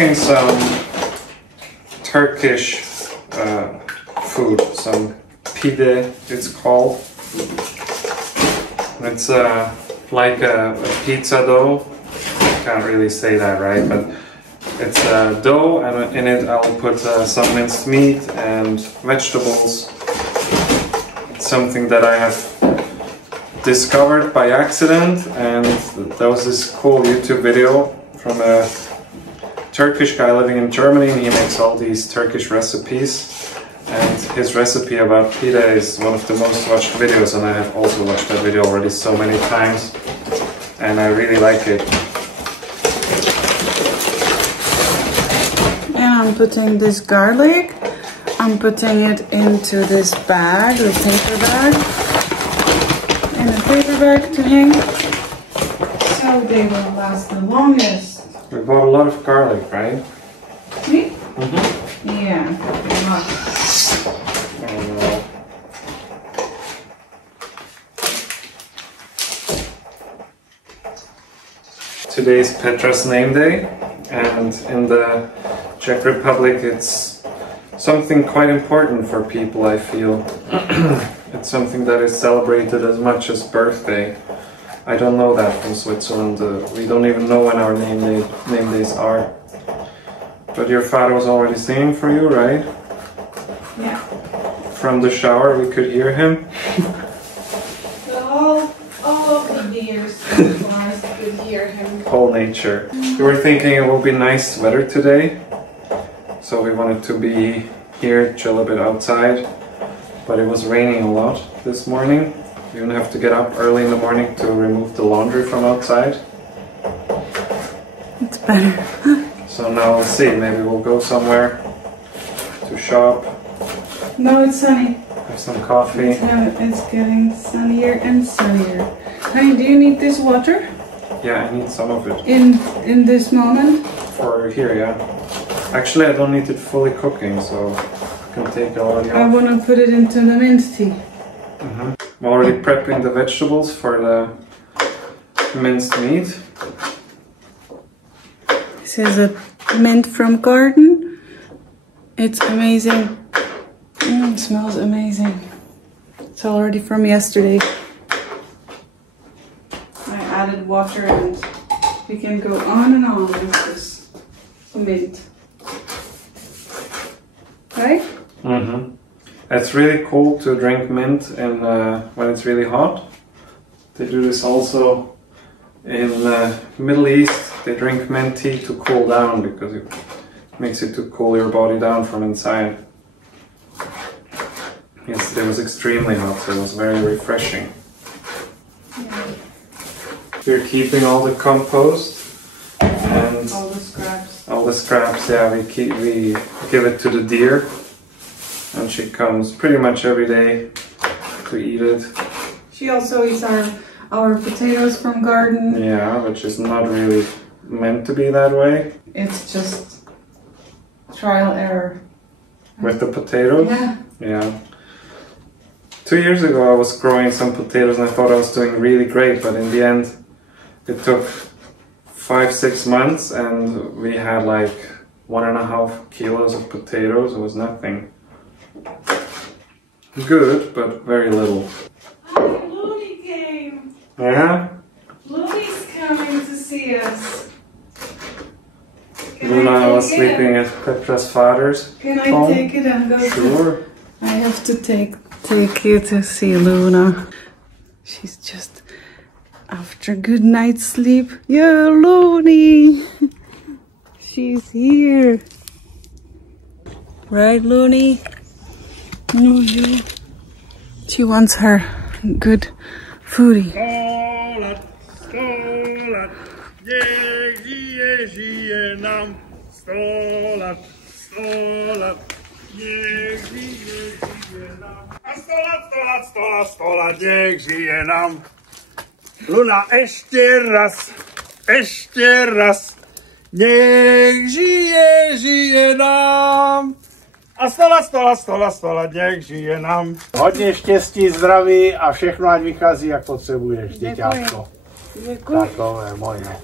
cooking some Turkish food, some pide it's called. It's like a pizza dough. Can't really say that right, but it's a dough, and in it I'll put some minced meat and vegetables. It's something that I have discovered by accident, and there was this cool YouTube video from a Turkish guy living in Germany, and he makes all these Turkish recipes. And his recipe about pita is one of the most watched videos, and I have also watched that video already so many times, and I really like it. And I'm putting this garlic, I'm putting it into this bag, the paper bag, and a paper bag to hang, so they will last the longest. We bought a lot of garlic, right? Me? Mm-hmm. Yeah, a lot. Today is Petra's name day, and in the Czech Republic it's something quite important for people, I feel. It's something that is celebrated as much as birthday. I don't know that from Switzerland. We don't even know when our name days are. But your father was already singing for you, right? Yeah. From the shower we could hear him. All of the deers could hear him. Whole nature. We were thinking it will be nice weather today, so we wanted to be here, chill a bit outside, but it was raining a lot this morning. We even have to get up early in the morning to remove the laundry from outside. It's better. So now we'll see, maybe we'll go somewhere to shop. No, it's sunny. Have some coffee. It's getting sunnier and sunnier. Honey, do you need this water? Yeah, I need some of it. In this moment? For here, yeah. Actually, I don't need it fully cooking, so I can take it already off. I want to put it into the mint tea. I'm already prepping the vegetables for the minced meat. This is a mint from garden. It's amazing. It smells amazing. It's already from yesterday. I added water and we can go on and on with this mint. Right? Mm-hmm. It's really cool to drink mint in, when it's really hot. They do this also in the Middle East. They drink mint tea to cool down because it makes it to cool your body down from inside. Yesterday was extremely hot, so it was very refreshing. Yeah. We're keeping all the compost and all the scraps. All the scraps, yeah, we give it to the deer, and she comes pretty much every day to eat it. She also eats our potatoes from garden. Yeah, which is not really meant to be that way. It's just trial error. With the potatoes? Yeah. Yeah. 2 years ago I was growing some potatoes and I thought I was doing really great, but in the end it took 5-6 months and we had like 1.5 kilos of potatoes. It was nothing. Good, but very little. Hi, Looney came! Yeah? Looney's coming to see us. Luna was sleeping at Petra's father's Can I home. take it and go? Sure. I have to take you to see Luna. She's just after a good night's sleep. Yeah, Looney! She's here. Right, Looney? No, you. She wants her good foodie. Stolat, stolat, niech żyje nam. Stolat, stolat, niech żyje nam. A stolat, stolat, stolat, stolat, niech żyje nam. Luna, jeszcze raz, niech żyje nam. A stolat, niech žije nám. Hodně štěstí, zdraví a všechno ať vychází, jak potřebuješ, děťátko. Děkuji. Takové moje.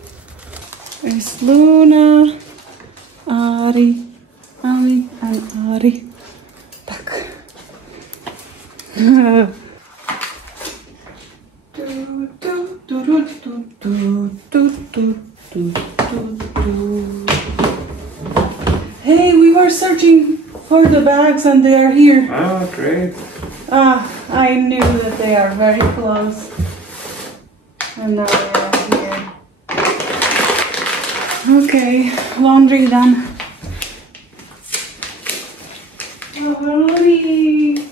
There's Luna. Ari, Ali and Ari. Tak. Hey, we were searching for the bags and they are here. Oh, great. I knew that they are very close. And now they are here. Okay, laundry done. Slowly.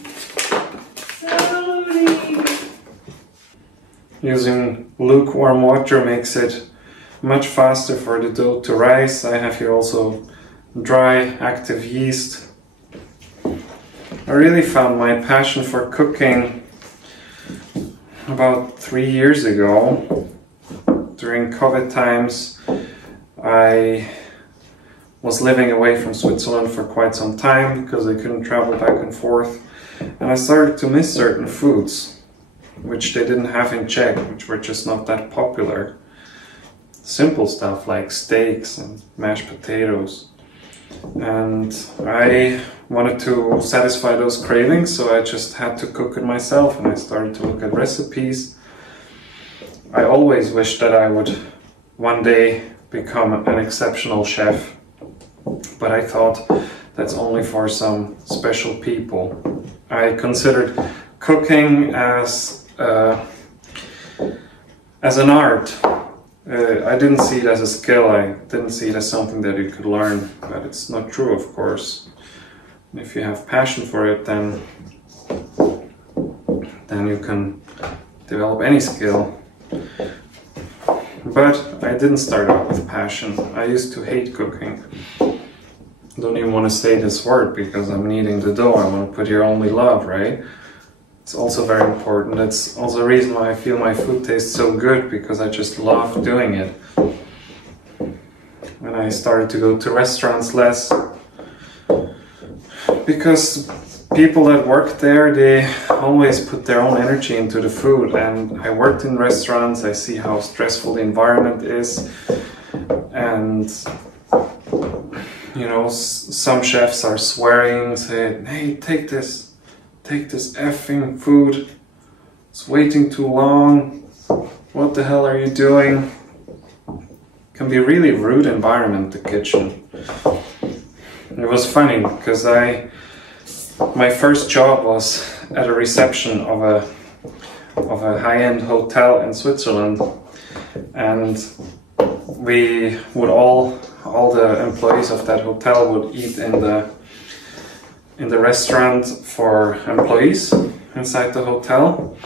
Using lukewarm water makes it much faster for the dough to rise. I have here also dry active yeast. I really found my passion for cooking about 3 years ago. During COVID times, I was living away from Switzerland for quite some time because I couldn't travel back and forth, and I started to miss certain foods which they didn't have in Czech, which were just not that popular. Simple stuff like steaks and mashed potatoes. And I wanted to satisfy those cravings, so I just had to cook it myself, and I started to look at recipes. I always wished that I would one day become an exceptional chef, but I thought that's only for some special people. I considered cooking as an art. I didn't see it as a skill, I didn't see it as something that you could learn, but it's not true, of course. If you have passion for it, then you can develop any skill. But I didn't start out with passion. I used to hate cooking. I don't even want to say this word because I'm kneading the dough. I want to put here only love, right? It's also very important. It's also a reason why I feel my food tastes so good, because I just love doing it. When I started to go to restaurants less, because people that work there, they always put their own energy into the food, and I worked in restaurants, I see how stressful the environment is, and you know, some chefs are swearing, saying, hey, take this effing food, it's waiting too long, what the hell are you doing? It can be a really rude environment, the kitchen. It was funny because my first job was at a reception of a high-end hotel in Switzerland, and we would all the employees of that hotel would eat in the restaurant for employees inside the hotel,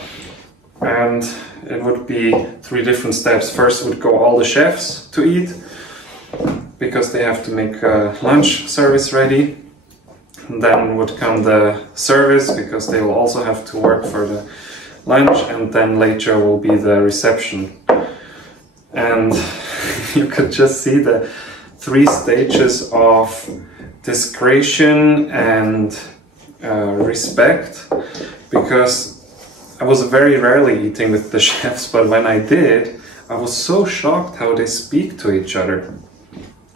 and it would be 3 different steps. First would go all the chefs to eat, because they have to make lunch service ready. And then would come the service, because they will also have to work for the lunch, and then later will be the reception. And you could just see the 3 stages of discretion and respect, because I was very rarely eating with the chefs, but when I did, I was so shocked how they speak to each other.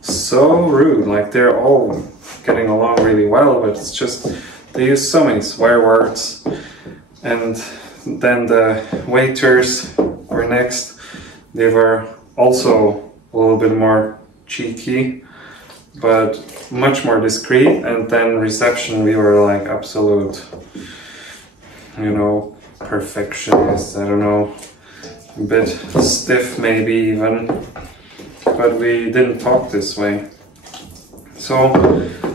So rude, like they're all getting along really well, but it's just they use so many swear words. And then the waiters were next, they were also a little bit more cheeky, but much more discreet. And then reception, we were like absolute, you know, perfectionists, I don't know, a bit stiff maybe even, but we didn't talk this way. So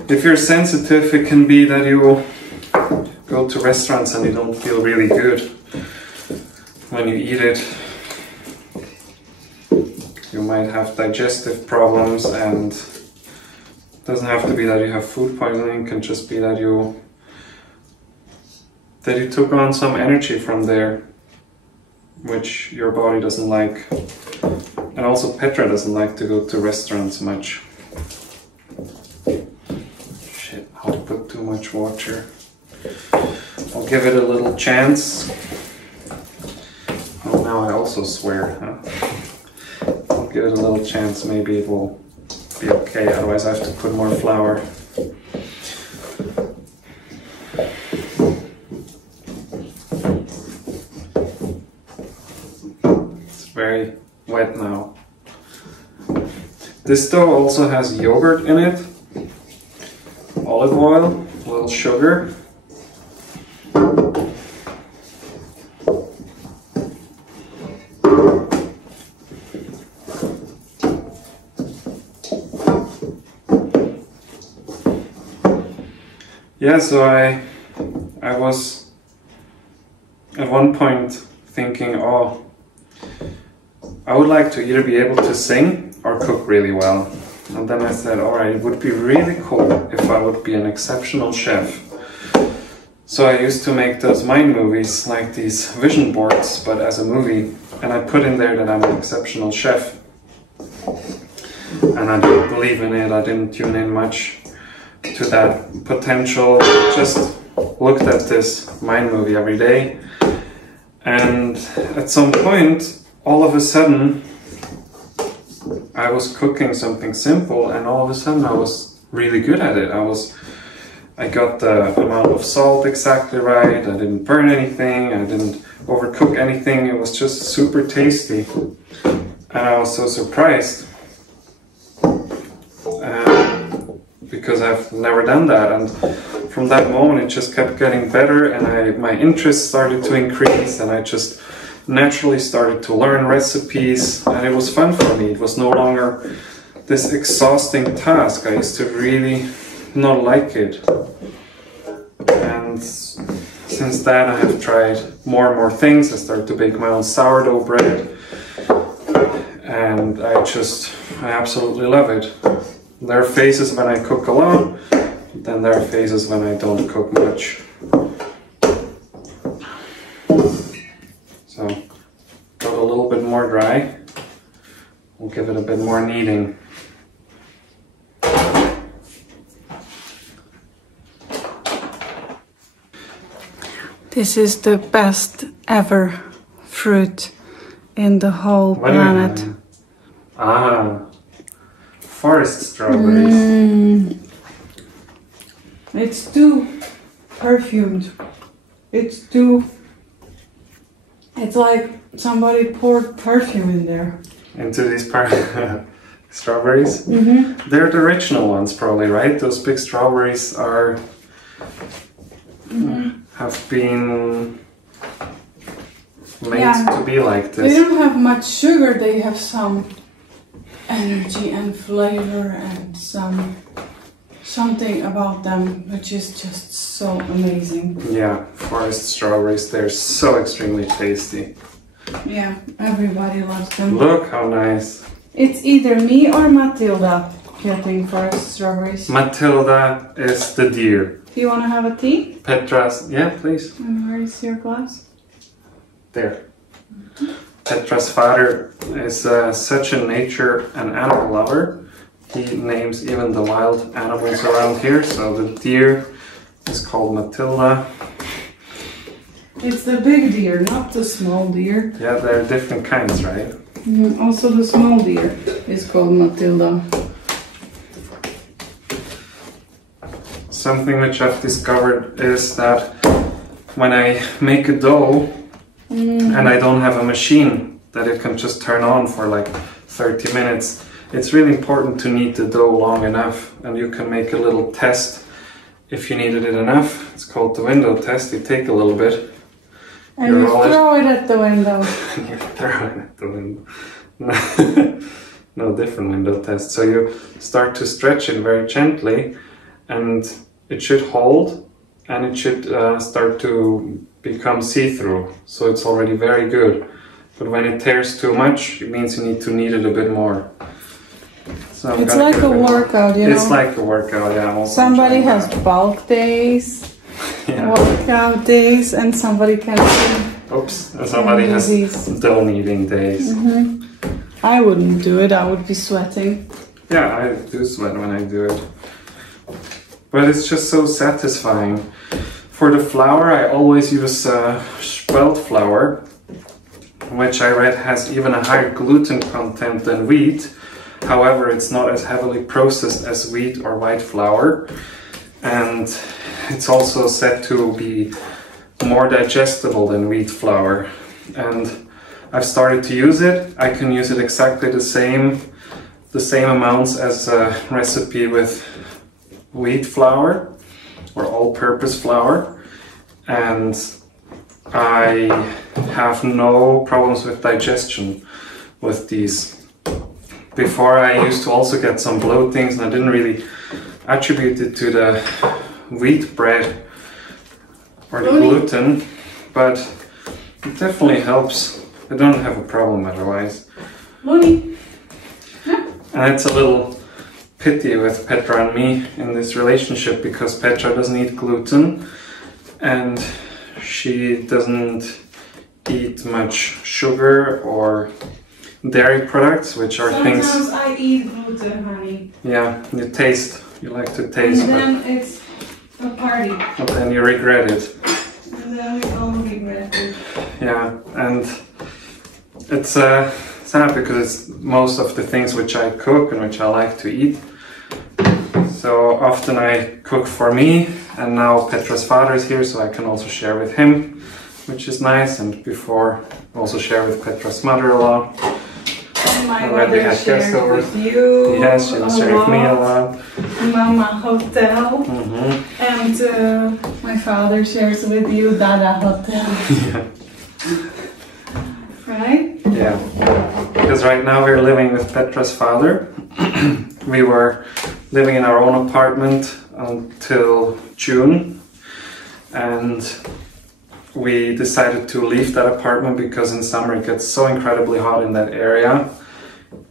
if you're sensitive, it can be that you go to restaurants and you don't feel really good when you eat it. You might have digestive problems, and it doesn't have to be that you have food poisoning, it can just be that you took on some energy from there, which your body doesn't like. And also Petra doesn't like to go to restaurants much. Shit, I'll put too much water. I'll give it a little chance. Oh, now I also swear, huh? I'll give it a little chance, maybe it will be okay, otherwise I have to put more flour. It's very wet now. This dough also has yogurt in it, olive oil, a little sugar. Yeah, so I was at one point thinking, oh, I would like to either be able to sing or cook really well. And then I said, alright, it would be really cool if I would be an exceptional chef. So I used to make those mind movies, like these vision boards, but as a movie. And I put in there that I'm an exceptional chef. And I didn't believe in it, I didn't tune in much to that potential. Just looked at this mind movie every day. And at some point, all of a sudden, I was cooking something simple, and all of a sudden I was really good at it. I got the amount of salt exactly right, I didn't burn anything, I didn't overcook anything, it was just super tasty. And I was so surprised, because I've never done that, and from that moment it just kept getting better, and my interest started to increase, and I just naturally started to learn recipes, and it was fun for me. It was no longer this exhausting task. I used to really not like it. And since then I have tried more and more things. I started to bake my own sourdough bread, and I absolutely love it. There are phases when I cook a lot, then there are phases when I don't cook much. So, got a little bit more dry. We'll give it a bit more kneading. This is the best ever fruit in the whole planet. Forest strawberries. It's too perfumed. It's like somebody poured perfume in there. Into these strawberries? Mm-hmm. They're the original ones probably, right? Those big strawberries are have been made to be like this. They don't have much sugar, they have some energy and flavor and something about them which is just so amazing. Yeah, forest strawberries, they're so extremely tasty. Yeah, everybody loves them. Look how nice. It's either me or Matilda getting forest strawberries. Matilda is the deer. Do you want to have a tea? Petra's, yeah, please. And where is your glass? There. Petra's father is such a nature and animal lover. He names even the wild animals around here. So the deer is called Matilda. It's the big deer, not the small deer. Yeah, there are different kinds, right? Also the small deer is called Matilda. Something which I've discovered is that when I make a dough and I don't have a machine that it can just turn on for like 30 minutes, it's really important to knead the dough long enough, and you can make a little test if you kneaded it enough. It's called the window test. You take a little bit. And you throw it at the window. You throw it at the window. No, different window test. So you start to stretch it very gently, and it should hold, and it should start to become see-through. So it's already very good. But when it tears too much, it means you need to knead it a bit more. So it's like a workout, you know? It's like a workout, yeah. Somebody has bulk days, yeah. Workout days, and somebody can... Oops, and somebody has dough kneading days. I wouldn't do it, I would be sweating. Yeah, I do sweat when I do it. But it's just so satisfying. For the flour, I always use spelt flour, which I read has even a higher gluten content than wheat. However, it's not as heavily processed as wheat or white flour, and it's also said to be more digestible than wheat flour. And I've started to use it. I can use it exactly the same amounts as a recipe with wheat flour or all-purpose flour, and I have no problems with digestion with these. Before, I used to also get some bloatings, and I didn't really attribute it to the wheat bread or the gluten, but it definitely helps. I don't have a problem otherwise. Lonnie. And it's a little pity with Petra and me in this relationship, because Petra doesn't eat gluten and she doesn't eat much sugar or dairy products, which are things... Sometimes I eat gluten, honey. Yeah, you like to taste. And then it's a party. But then you regret it. And then we all regret it. Yeah, and it's sad because it's most of the things which I cook and which I like to eat. So often I cook for me, and now Petra's father is here, so I can also share with him, which is nice. And before, also share with Petra's mother-in-law. And my mother shared with you. Yes, she was sharing with me a lot. Mama Hotel. And my father shares with you Dada Hotel. Yeah. Right? Yeah. Because right now we're living with Petra's father. We were living in our own apartment until June, and we decided to leave that apartment because in summer it gets so incredibly hot in that area.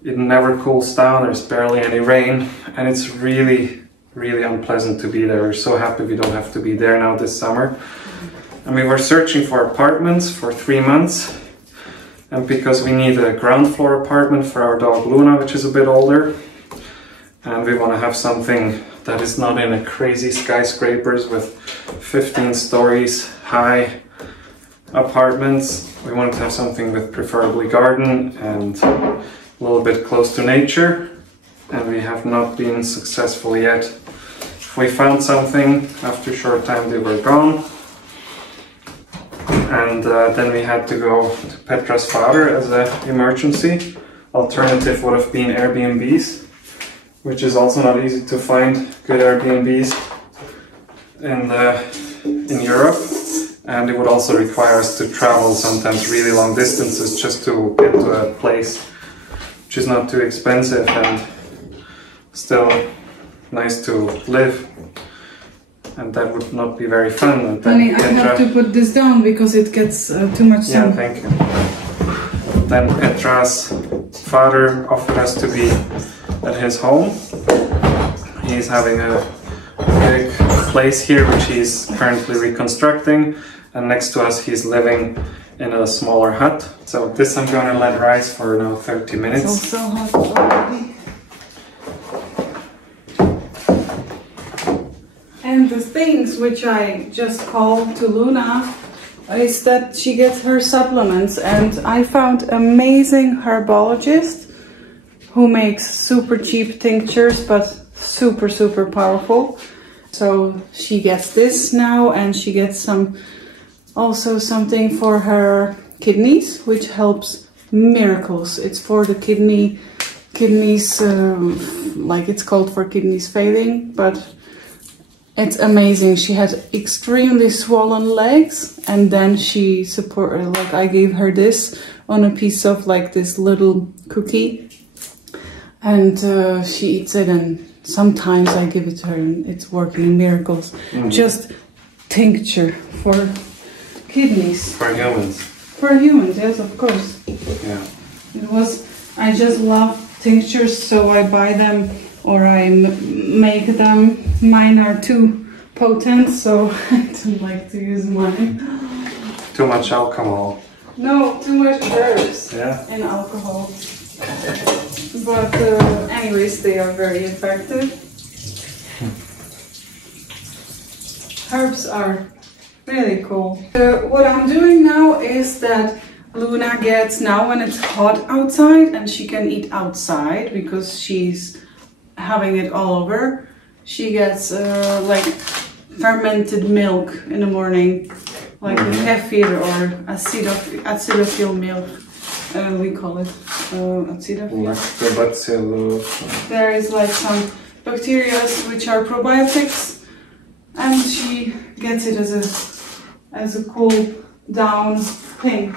It never cools down, there's barely any rain, and it's really, really unpleasant to be there. We're so happy we don't have to be there now this summer. And we were searching for apartments for 3 months, and because we need a ground floor apartment for our dog Luna, which is a bit older, and we want to have something that is not in a crazy skyscrapers with 15 stories high apartments. We wanted to have something with preferably garden and a little bit close to nature, and we have not been successful yet. We found something, after a short time they were gone, and then we had to go to Petra's father as an emergency. Alternative would have been Airbnbs, which is also not easy to find good Airbnbs in Europe, and it would also require us to travel sometimes really long distances just to get to a place which is not too expensive and still nice to live, and that would not be very fun. And Honey, I have to put this down because it gets too much sun. Yeah, thank you. Then Petra's father offered us to be at his home. He's having a big place here which he's currently reconstructing, and next to us he's living in a smaller hut. So this I'm going to let rise for now 30 minutes. It's also hot already. And the things which I just called to Luna is that she gets her supplements, and I found amazing herbologist who makes super cheap tinctures but super powerful. So she gets this now, and she gets also something for her kidneys, which helps miracles. It's for the kidneys, like it's called for kidneys failing, but it's amazing. She had extremely swollen legs, and then I gave her this on a piece of like this little cookie, and she eats it, and sometimes I give it to her and it's working miracles. Just tincture for kidneys. For humans. For humans, yes, of course. Yeah. I just love tinctures, so I buy them or I make them. Mine are too potent, so I don't like to use mine. Too much alcohol. No, too much herbs and alcohol. But anyways, they are very effective. Herbs are really cool. What I'm doing now is that Luna gets now when it's hot outside and she can eat outside because she's having it all over. She gets like fermented milk in the morning, like kefir or acidophil milk. We call it acidophil. There is like some bacteria which are probiotics, and she gets it as a cool down thing.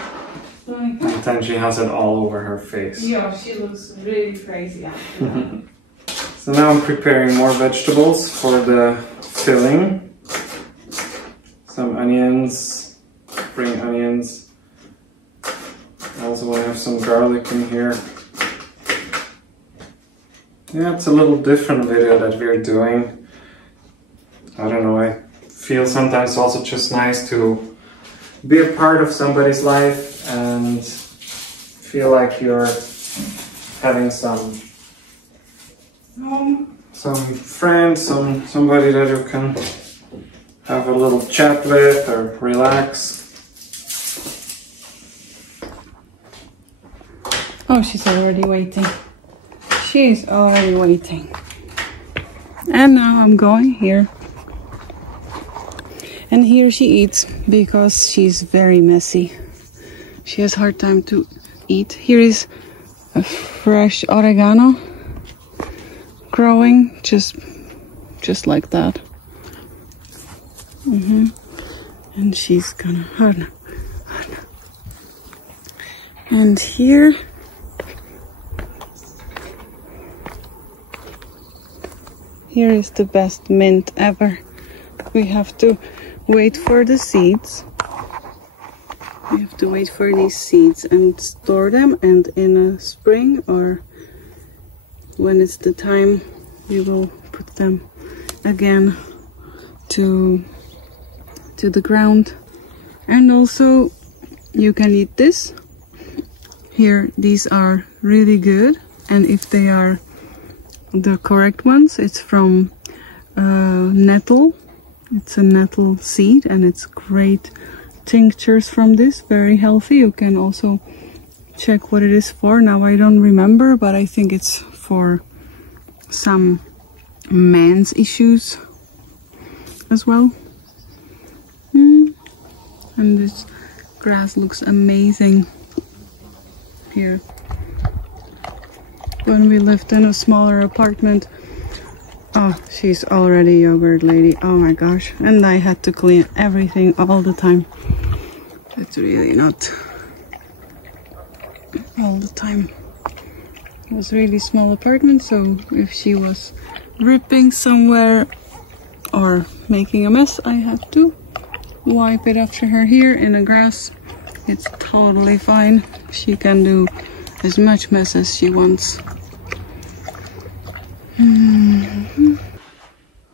And then she has it all over her face. Yeah, she looks really crazy after that. So now I'm preparing more vegetables for the filling. Some onions, spring onions. Also I have some garlic in here. Yeah, it's a little different video that we're doing. I don't know, I feel sometimes also just nice to be a part of somebody's life and feel like you're having some friend, somebody that you can have a little chat with or relax. Oh, she's already waiting. She's already waiting. And now I'm going here. And here she eats because she's very messy. She has a hard time to eat. Here is a fresh oregano growing just like that. And she's gonna and here is the best mint ever. We have to wait for the seeds. We have to wait for these seeds and store them, and in a spring or when it's the time we will put them again to the ground. And also you can eat this. Here these are really good, and if they are the correct ones, it's from nettle. It's a nettle seed and it's great tinctures from this, very healthy. You can also check what it is for. Now I don't remember, but I think it's for some men's issues as well. And this grass looks amazing here. When we lived in a smaller apartment, oh, she's already a yogurt lady. Oh my gosh. And I had to clean everything all the time. It's really not all the time. It was really small apartment, so if she was ripping somewhere or making a mess, I had to wipe it after her. Here in the grass, it's totally fine. She can do as much mess as she wants.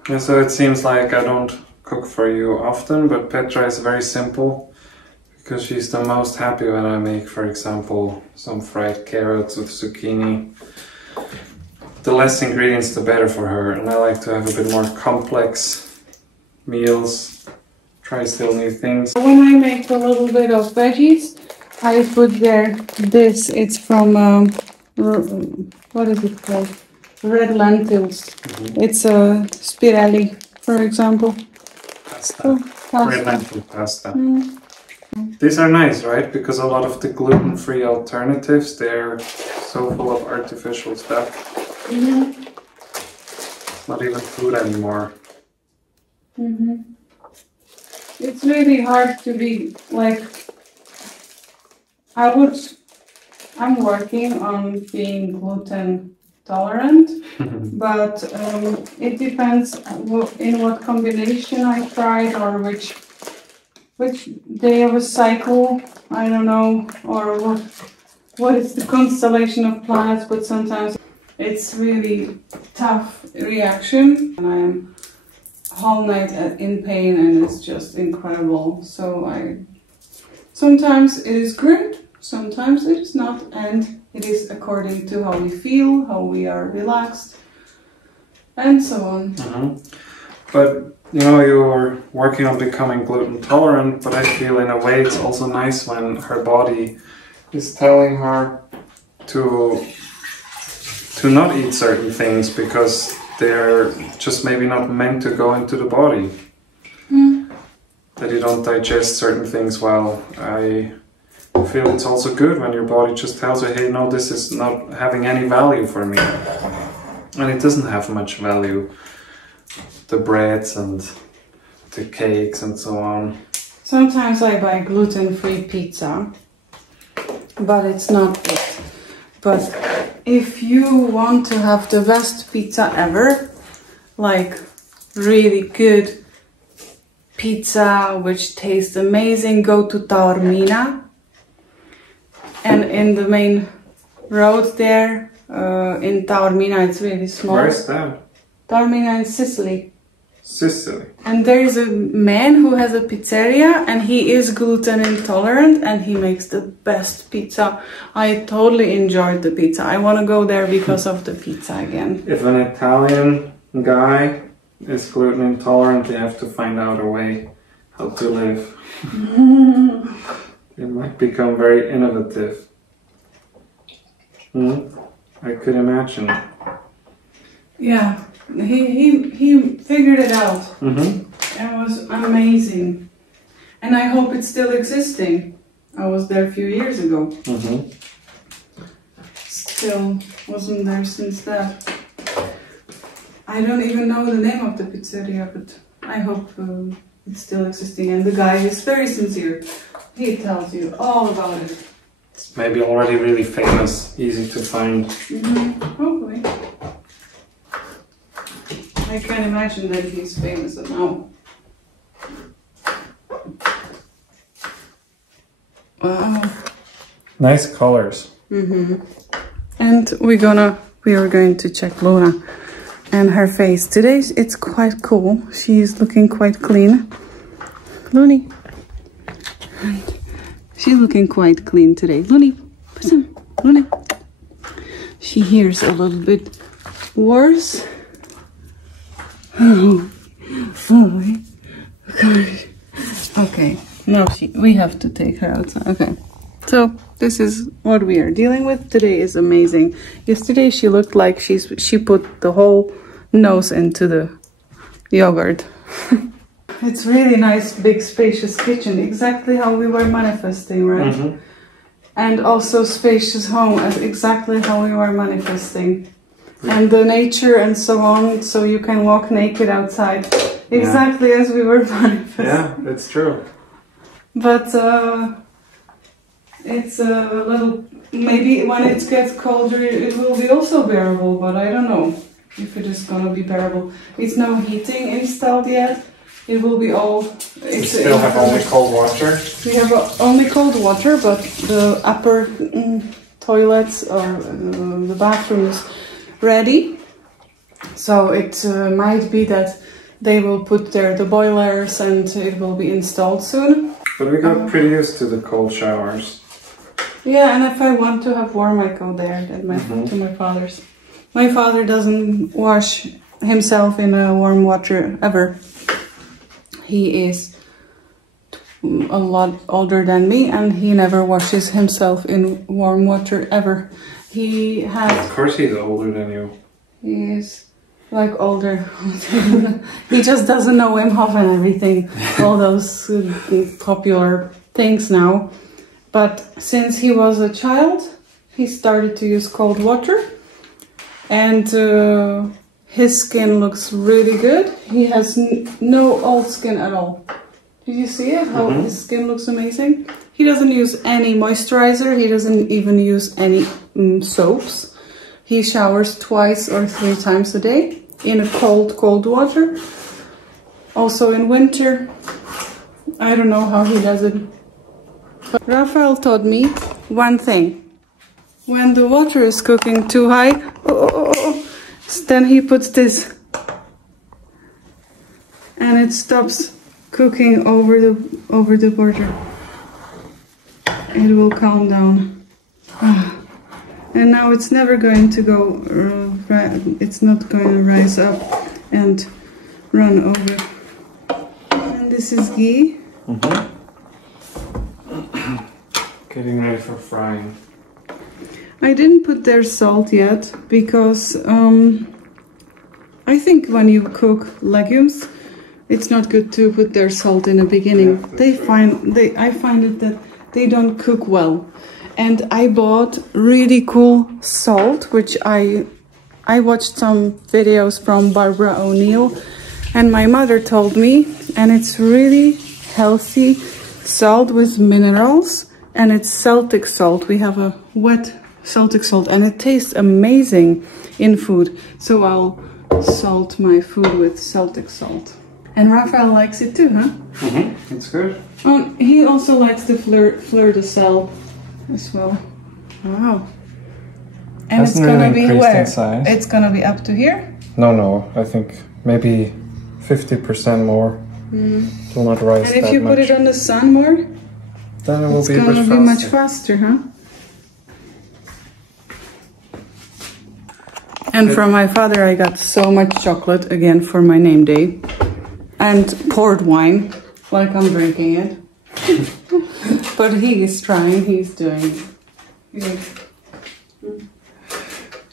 Yeah, so it seems like I don't cook for you often, but Petra is very simple because she's the most happy when I make, for example, some fried carrots with zucchini. The less ingredients, the better for her, and I like to have a bit more complex meals, try still new things. When I make a little bit of veggies, I put there this. It's from what is it called? Red lentils. It's a spirelli, for example. Pasta. Red lentil pasta. These are nice, right? Because a lot of the gluten-free alternatives, they're so full of artificial stuff. It's not even food anymore. It's really hard to be like, I'm working on being gluten tolerant, but it depends in what combination I tried or which day of a cycle, I don't know, or what is the constellation of planets, but sometimes it's really tough reaction and I am whole night in pain and it's just incredible. So sometimes it is good, sometimes it is not, and it is according to how we feel, how we are relaxed, and so on. But you know, you're working on becoming gluten tolerant, but I feel in a way it's also nice when her body is telling her to not eat certain things because they're just maybe not meant to go into the body. That you don't digest certain things well. I feel it's also good when your body just tells you, hey, no, this is not having any value for me. And it doesn't have much value. The breads and the cakes and so on. Sometimes I buy gluten-free pizza, but it's not it. But if you want to have the best pizza ever, like really good pizza which tastes amazing, go to Taormina. And in the main road there, in Taormina, it's really small. Where's that? Taormina in Sicily. Sicily. And there is a man who has a pizzeria and he is gluten intolerant and he makes the best pizza. I totally enjoyed the pizza. I want to go there because of the pizza again. If an Italian guy is gluten intolerant, they have to find out a way how to live. It might become very innovative. I could imagine. Yeah, he figured it out. It was amazing. And I hope it's still existing. I was there a few years ago. Still wasn't there since that. I don't even know the name of the pizzeria, but I hope it's still existing. And the guy is very sincere. He tells you all about it. It's maybe already really famous, easy to find. Hopefully. I can imagine that he's famous now. Wow. Nice colors. And we are going to check Luna and her face. Today it's quite cool. She's looking quite clean. Looney. She's looking quite clean today. Looney, listen, Looney. She hears a little bit worse. Oh my gosh. Okay, now we have to take her outside. Okay, so this is what we are dealing with. Today is amazing. Yesterday she looked like she put the whole nose into the yogurt. It's really nice, big, spacious kitchen, exactly how we were manifesting, right? And also spacious home, exactly how we were manifesting. And the nature and so on, so you can walk naked outside, exactly as we were manifesting. Yeah, it's true. But it's a little, maybe when it gets colder it will be also bearable, but I don't know if it is gonna be bearable. It's no heating installed yet. It will be all... We still have only cold water? We have only cold water, but the upper toilets or the bathrooms ready. So it might be that they will put there the boilers and it will be installed soon. But we got pretty used to the cold showers. Yeah, and if I want to have warm, I go there to my father's. My father doesn't wash himself in warm water ever. He is a lot older than me and he never washes himself in warm water ever. He has... Of course he's older than you. He is like older. He just doesn't know Wim Hof and everything. All those popular things now. But since he was a child, he started to use cold water. And his skin looks really good. He has no old skin at all. Did you see it? How his skin looks amazing? He doesn't use any moisturizer. He doesn't even use any soaps. He showers 2 or 3 times a day in a cold water. Also in winter. I don't know how he does it. But Raphael taught me one thing. When the water is cooking too high, then he puts this and it stops cooking over the water. It will calm down. And now it's never going to go, it's not going to rise up and run over. And this is ghee. Getting ready for frying. I didn't put their salt yet because I think when you cook legumes, it's not good to put their salt in the beginning. Yeah, I find it that they don't cook well. And I bought really cool salt, which I watched some videos from Barbara O'Neill, and my mother told me, and it's really healthy salt with minerals, and it's Celtic salt. We have a wet Celtic salt, and it tastes amazing in food. So I'll salt my food with Celtic salt. And Raphael likes it too, huh? It's good. Oh, he also likes the fleur de sel as well. Wow. And Hasn't it's gonna really be where? in size. It's gonna be up to here? No, I think maybe 50% more. It will not rise that much. And if you put it on the sun more, then it will be it's gonna be much faster, huh? And from my father I got so much chocolate again for my name day. And poured wine, like I'm drinking it. But he is trying, he's doing it.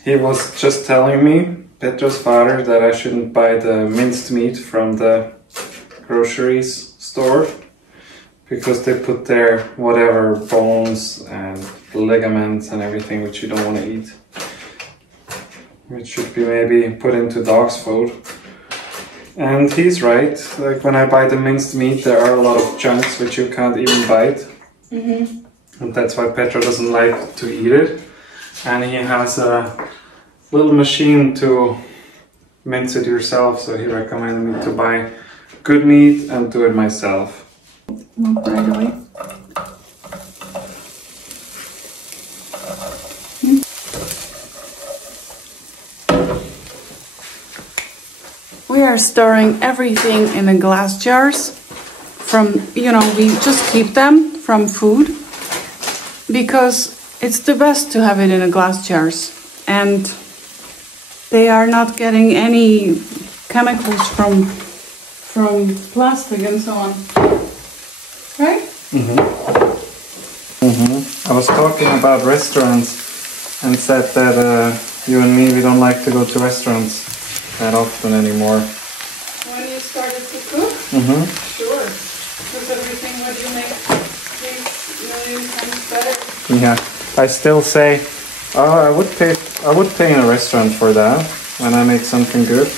He was just telling me, Petra's father, that I shouldn't buy the minced meat from the groceries store because they put there whatever bones and ligaments and everything which you don't want to eat. Which should be maybe put into dog's food. And he's right, like when I buy the minced meat there are a lot of chunks which you can't even bite. And that's why Petra doesn't like to eat it. And he has a little machine to mince it yourself, so he recommended me to buy good meat and do it myself. Not right away. We are storing everything in the glass jars from, we just keep them from food because it's the best to have it in a glass jars, and they are not getting any chemicals from plastic and so on. Right? I was talking about restaurants and said that you and me, we don't like to go to restaurants that often anymore. When you started to cook? Sure. Because everything what you make tastes million times better. Yeah, I still say, oh, I would pay in a restaurant for that when I make something good.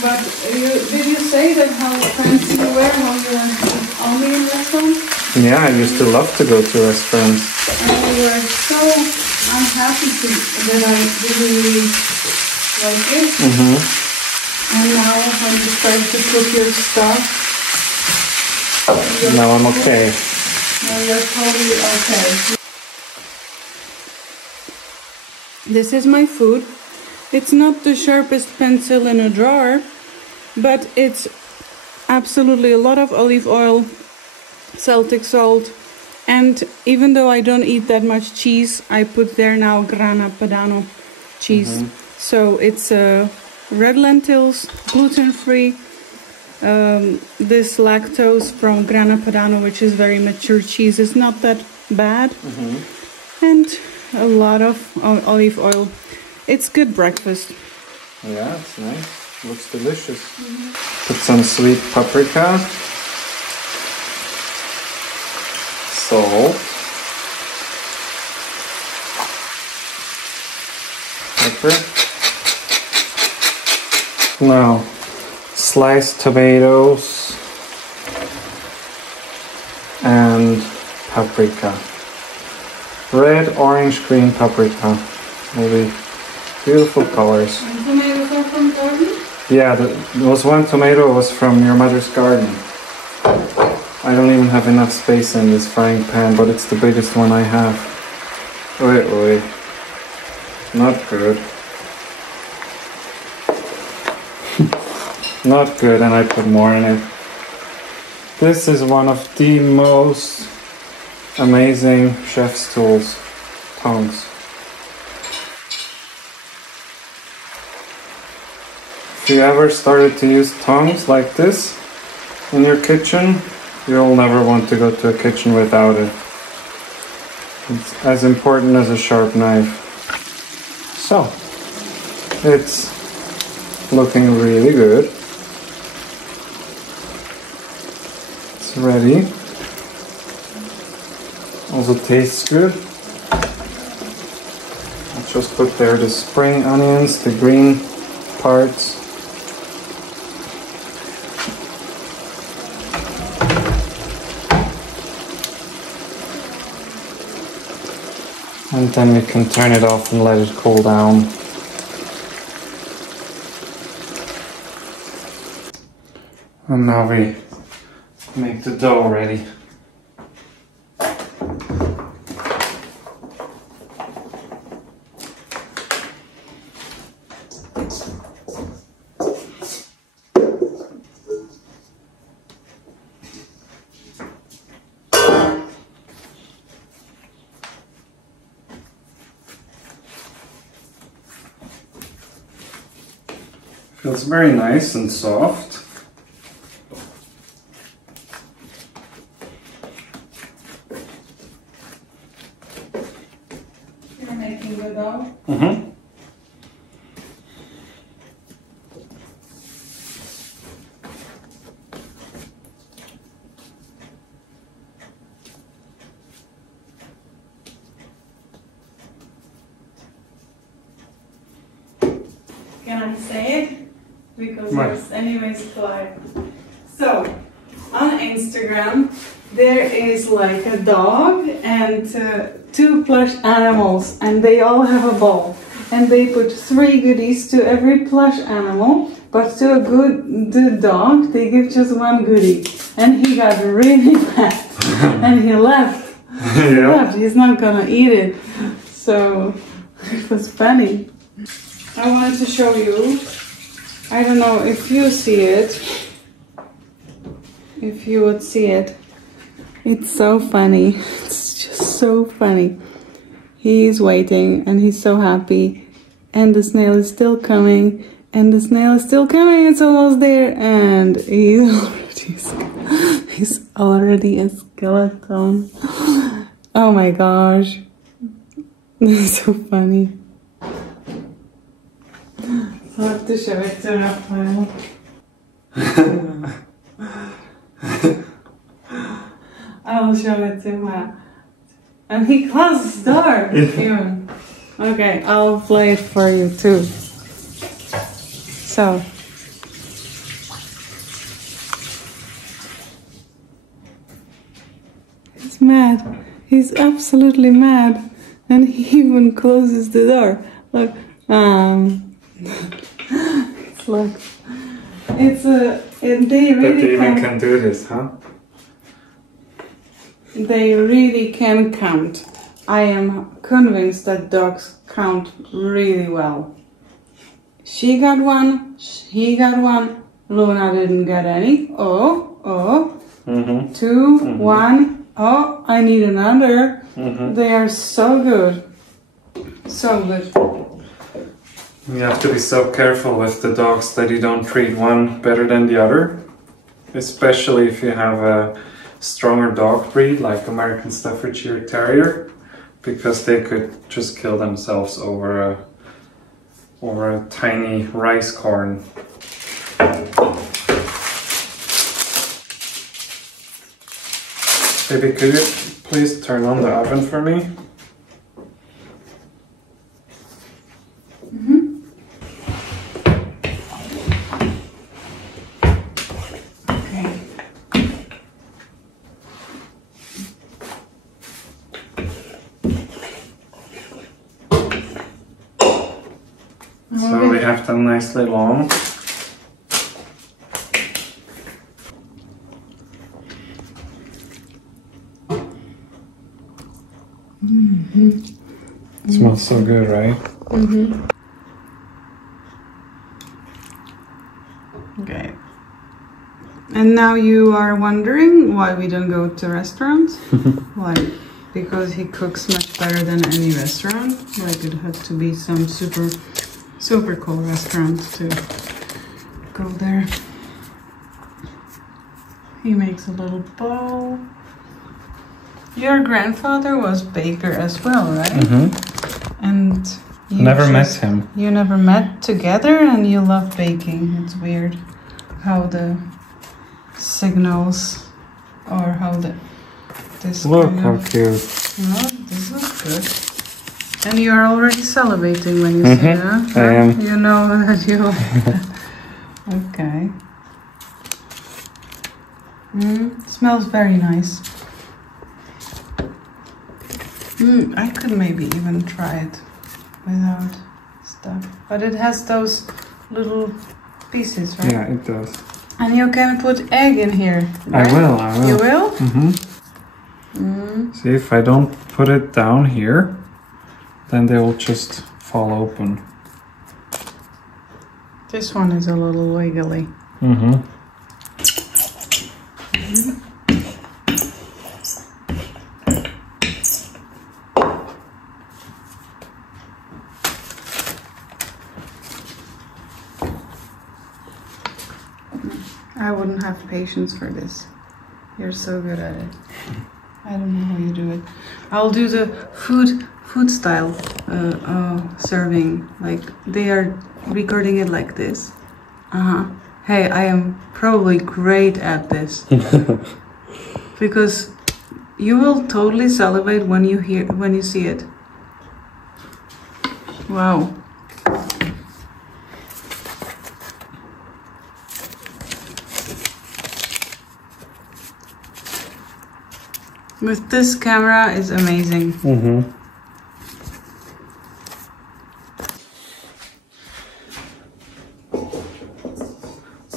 But did you say that how fancy you were, how you were only in restaurants? Yeah, I used to love to go to restaurants. And you were so unhappy that I didn't really like it. And now when you start to cook your stuff, now I'm okay. Now you're totally okay. This is my food. It's not the sharpest pencil in a drawer, but it's absolutely a lot of olive oil, Celtic salt, and even though I don't eat that much cheese, I put there now grana padano cheese. So it's red lentils, gluten-free, this lactose from grana padano, which is very mature cheese, is not that bad, and a lot of olive oil. It's good breakfast. Yeah, it's nice. Looks delicious. Put some sweet paprika, salt, pepper. Now, sliced tomatoes and paprika. Red, orange, green paprika. Maybe beautiful colors. And tomatoes are from garden? Yeah, there was one tomato was from your mother's garden. I don't even have enough space in this frying pan, but it's the biggest one I have. Oi, oi. Not good. Not good, and I put more in it. This is one of the most amazing chef's tools, tongs. you ever started to use tongs like this in your kitchen, you'll never want to go to a kitchen without it. It's as important as a sharp knife. So, it's looking really good. It's ready. Also tastes good. I'll just put there the spring onions, the green parts. And then we can turn it off and let it cool down. And now we make the dough ready. Feels very nice and soft. You're making the dough? Mm-hmm. Can I say it? Because Right. it's anyways quiet. So, on Instagram, there is like a dog and 2 plush animals, and they all have a ball. And they put 3 goodies to every plush animal, but to a good dog, they give just 1 goodie. And he got really mad, and he left. He left. He's not gonna eat it. So, it was funny. I wanted to show you. I don't know if you see it. If you would see it. It's so funny. It's just so funny. He's waiting and he's so happy. And the snail is still coming. And the snail is still coming. It's almost there. And he's already a skeleton. Oh my gosh. This is so funny. I'll have to show it to Raphael. I'll show it to him. And he closed the door. Even. Okay, I'll play it for you too. So. He's mad. He's absolutely mad. And he even closes the door. Look. Look, they really can do this, huh? They really can count. I am convinced that dogs count really well. She got 1, he got 1, Luna didn't get any. Oh, 2, 1, oh, I need another. They are so good. So good. You have to be so careful with the dogs that you don't treat one better than the other. Especially if you have a stronger dog breed like American Staffordshire Terrier, because they could just kill themselves over a tiny rice corn. Baby, could you please turn on the oven for me? So we have them nicely long. It smells so good, right? Okay. And now you are wondering why we don't go to restaurants? Why? Because he cooks much better than any restaurant. Like it had to be some super cool restaurant too. go there. He makes a little bowl. Your grandfather was baker as well, right? Mm-hmm. And you never met him. You never met together, and you love baking. It's weird how the signals, or how this. Look how cute. Oh, this is good. And you are already salivating when you say that. I am. You know that you. Okay. Smells very nice. I could maybe even try it without stuff. But it has those little pieces, right? Yeah, it does. And you can put egg in here, right? I will. You will? Mm-hmm. See, if I don't put it down here, then they will just fall open. This one is a little wiggly. Mm-hmm. I wouldn't have patience for this. You're so good at it. I don't know how you do it. I'll do the food style serving. Like they are recording it like this. Hey, I am probably great at this because you will totally salivate when you see it. Wow. With this camera is amazing. Mm-hmm.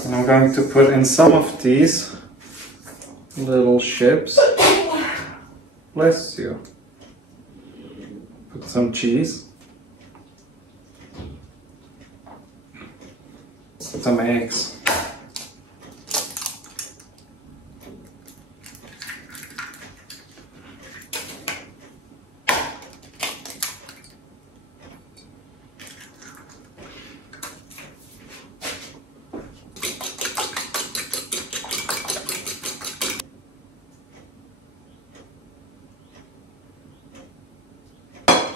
And I'm going to put in some of these little ships. Bless you. Put some cheese. Some eggs.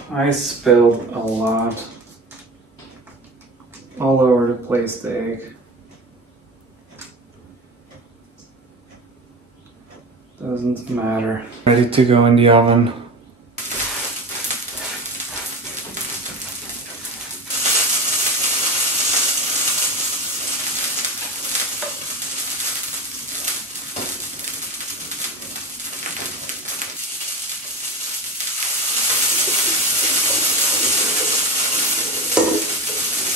I spilled a lot all over the place, the egg. Doesn't matter. Ready to go in the oven.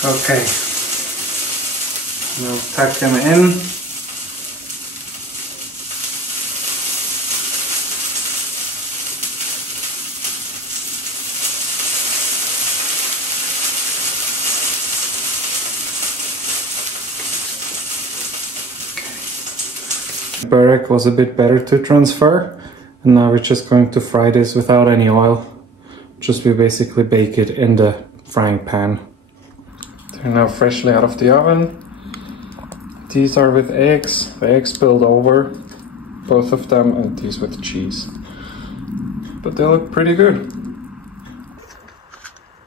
Okay, now tuck them in. Burek was a bit better to transfer, and now we're just going to fry this without any oil. Just we basically bake it in the frying pan. They're now freshly out of the oven. These are with eggs. The eggs spilled over, both of them, and these with cheese. But they look pretty good.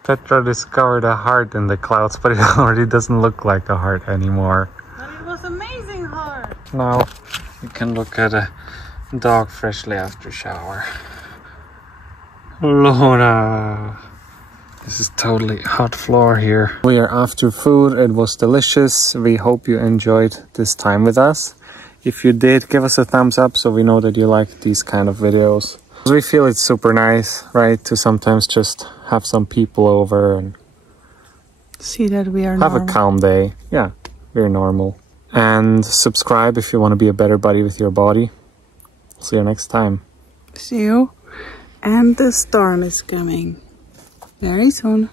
Petra discovered a heart in the clouds, but it already doesn't look like a heart anymore. But it was amazing heart. Now you can look at a dog freshly after shower. Laura! This is totally hot floor here. We are after food. It was delicious. We hope you enjoyed this time with us. If you did, give us a thumbs up so we know that you like these kind of videos. We feel it's super nice, right, to sometimes just have some people over and see that we are have a calm day. Yeah, we're normal. And subscribe if you want to be a better buddy with your body. See you next time. See you. And the storm is coming very soon.